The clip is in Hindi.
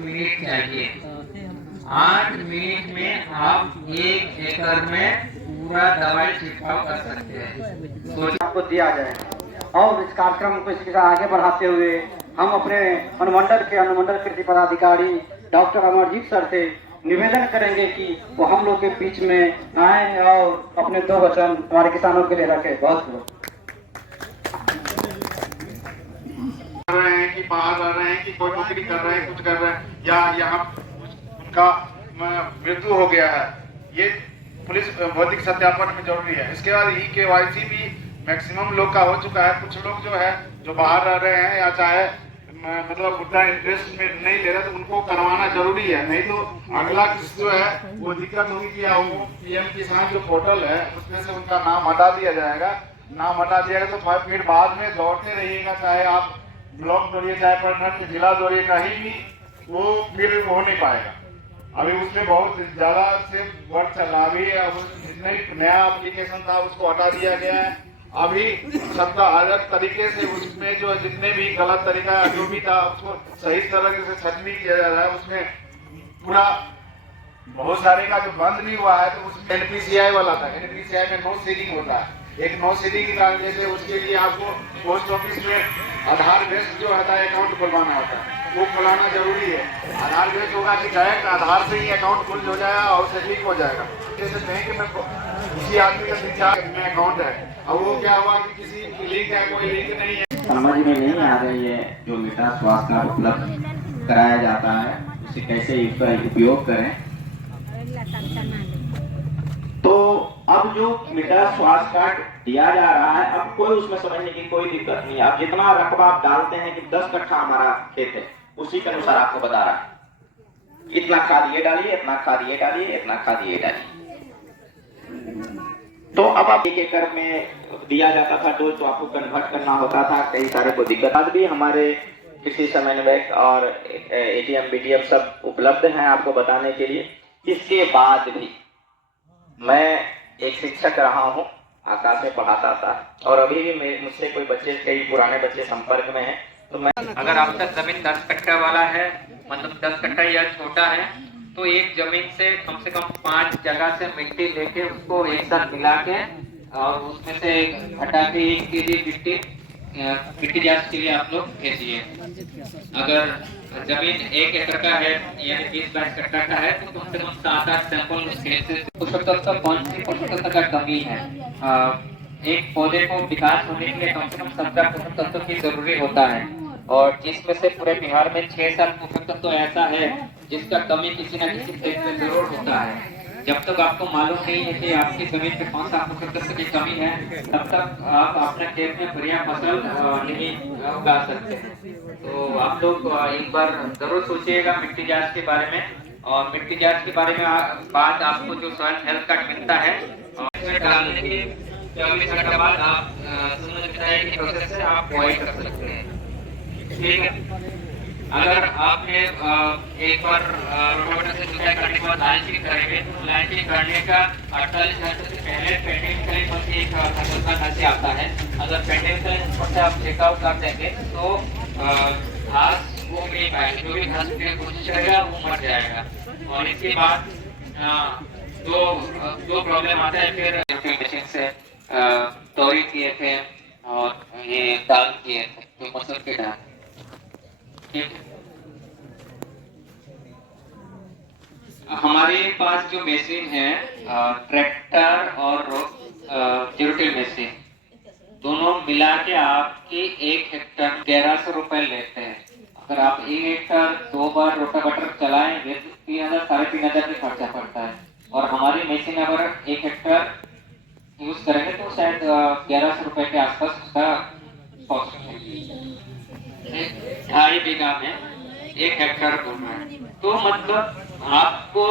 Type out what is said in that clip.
मिनट चाहिए। 8 मिनट में आप 1 एकड़ में पूरा दवाई छिड़काव कर सकते हैं। तो आपको दिया जाए और इस कार्यक्रम को इसके आगे बढ़ाते हुए हम अपने अनुमंडल कृषि पदाधिकारी डॉक्टर अमरजीत सर से निवेदन करेंगे कि वो हम लोग के बीच में आए और अपने 2 वचन हमारे किसानों के लिए रखे। बहुत रहे हैं कि बाहर रह रहे हैं कि कोई नौकरी कर रहे हैं, कुछ कर रहे हैं, या यहाँ उनका मृत्यु हो गया है, ये पुलिस भौतिक सत्यापन में जरूरी है। इसके बाद EKYC भी मैक्सिमम लोग का हो चुका है। कुछ लोग जो है जो बाहर रह रहे हैं या चाहे मतलब उतना इंटरेस्ट में नहीं ले रहे, तो उनको करवाना जरूरी है। नहीं तो अगला जो है वो दिक्कत होगी कि वो PM किसान जो पोर्टल है उसमें से उनका नाम हटा दिया जाएगा। नाम हटा दिया गया तो फिर बाद में दौड़ते रहिएगा, चाहे आप ब्लॉक दौड़िए चाहे प्रखंड जिला दौड़िए, कहीं भी वो फिर हो नहीं पाएगा। अभी उसमें बहुत ज्यादा से वर्क चल रहा। अभी जितने नया एप्लीकेशन था उसको हटा दिया गया है। अभी सबका अलग तरीके से उसमें जो जितने भी गलत तरीका जो भी था उसको सही तरीके से छटनी किया जा रहा है। उसमें पूरा बहुत सारे का जो बंद भी हुआ है, तो उसमें NPCI वाला था। NPCI में नो सीडिंग होता है। एक नो सीडिंग निकालने से उसके लिए आपको पोस्ट ऑफिस में आधार बेस्ड जो होता है अकाउंट खुलवाना होता है, वो खुलाना जरूरी है। आधार बेस्ड होगा कि डायरेक्ट आधार से ही अकाउंट खुल हो जाएगा और से लिंक हो जाएगा। जैसे बैंक में किसी आदमी का 3-4 में अकाउंट है और वो क्या हुआ कि किसी लिंक है, कोई लिंक नहीं है, समझ में नहीं आ रही है। जो मृदा स्वास्थ्य कार्ड उपलब्ध कराया जाता है उसे कैसे इसका उपयोग करें। तो अब जो मृदा स्वास्थ्य कार्ड दिया जा रहा है, अब कोई उसमें समझने की कोई दिक्कत नहीं है। अब जितना रकबा आप डालते हैं कि 10 कट्ठा हमारा खेत है, उसी के अनुसार आपको बता रहा है इतना खाद ये डालिए, इतना खाद ये डालिए, इतना खाद ये डालिए। तो अब आप 1 एकड़ में दिया जाता था डोज, तो आपको कन्वर्ट करना होता था, कई सारे को दिक्कत। आज भी हमारे कृषि समन्वयक और ATM BTM सब उपलब्ध हैं आपको बताने के लिए। इसके बाद भी मैं एक शिक्षक रहा हूँ, आकाश में पढ़ाता था, और अभी भी मुझसे कोई बच्चे, कई पुराने बच्चे संपर्क में हैं। तो मैं अगर आपका जमीन 10 कट्ठा वाला है, मतलब 10 कट्ठा या छोटा है, तो एक जमीन से कम 5 जगह से मिट्टी लेके उसको एक साथ मिला के और उसमें से हटा के 1 kg मिट्टी जांच के लिए आप लोग भेजिए। अगर जमीन 1 एकड़ का है यानी 20-22 कट्ठा का है, तो कम से कम 7-8 सैंपल उस खेत से पोषक तत्व कौन सी पोषक तत्व का कमी है। एक पौधे को विकास होने के लिए कम से कम 17 पोषक तत्व की जरूरी होता है, और जिसमें से पूरे बिहार में 6-7 पोषक तत्व ऐसा है जिसका कमी किसी न किसी खेत में जरूर होता है। जब तक आपको मालूम नहीं है कि आपकी जमीन पे कौन सा पोषक तत्व की कमी है, तब तक आप अपने खेत में बढ़िया फसल नहीं उगा सकते। तो आप लोग एक बार जरूर सोचिएगा मिट्टी जांच के बारे में। और मिट्टी जांच के बारे में बाद आपको जो सॉइल हेल्थ कार्ड मिलता है, उसमें डालने के 24 घंटे बाद आप की प्रोसेस से आप अवॉइड कर सकते हैं। ठीक है। अगर आपने एक बार रोटावेटर से जुताई करने के बाद लाइनिंग करेंगे, तो लाइनिंग करने का 48 घंटे से पहले पेंडिंग क्लेम पर एक खर्च आता है। अगर पेंडिंग क्लेम पर से आप चेकआउट कर देंगे तो घास वो नहीं पाएगा, जो भी घास की कोशिश करेगा वो मर जाएगा। और इसके बाद दो प्रॉब्लम आता है। फिर मशीन से तोरी किए थे और ये दाल किए थे, तो मसूर की दाल। हमारे पास जो मशीन है, ट्रैक्टर और जीरोटिल मशीन दोनों मिला के आपकी 1 हेक्टर 1100 रुपए लेते हैं। अगर आप 1 हेक्टर 2 बार रोटावेटर चलाएंगे तो 3,000-3,500 का खर्चा पड़ता है। और हमारी मशीन अगर 1 हेक्टर यूज करेंगे तो शायद 1100 रुपए के आसपास उसका कॉस्ट है। 2.5 बीघा में 1 हेक्टर बोल रहे हैं, तो मतलब आपको